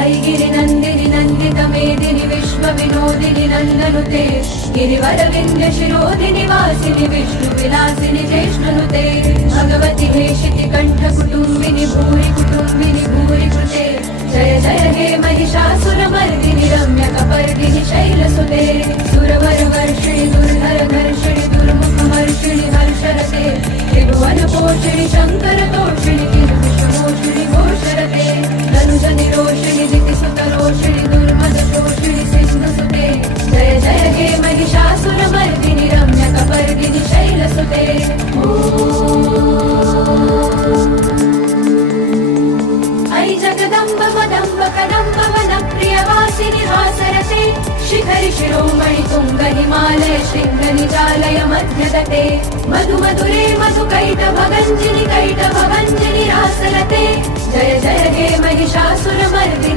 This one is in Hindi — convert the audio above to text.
गिरिनन्दिनि नन्दितमेदिनि विश्वविनोदिनि नन्दनुते गिरिवरविन्द्य शिरोधिनि वासिनि विष्णुविलासिनि ज्येष्ठनुते भगवति हेशिति कण्ठकुटुम्बिनि भूरि कुटुम्बिनि भूरि कृते जय जय हे महिषासुरमर्दिनि रम्यकपर्दिनि शैलसुते सुरवरवर्षिणि दुर्धरघर्षिणि दुर्मुखमर्षिणि हर्षरते त्रिभुवनपोषिणि शङ्करतोषिणि किलविषमोषिणि घोषरते धनुजनिरोषिणि दितिसुतरोषिणि दुर्मदशोषिणि सिंहसुते जय जय हे महिषासुरमर्दिनि रम्यकपर्दिनि शैलसुते ऐ जगदम्ब मदम्ब कदम्ब वनप्रियवासिनि हासरते शिखरि शिरोमणि तुङ्ग हिमालय शृङ्गनिजालय मध्यगते मधु मधुरे मधुकैटभगञ्जिनि कैटभगञ्जिनि रासरते जय जय हे महिषासुरमर्दिनि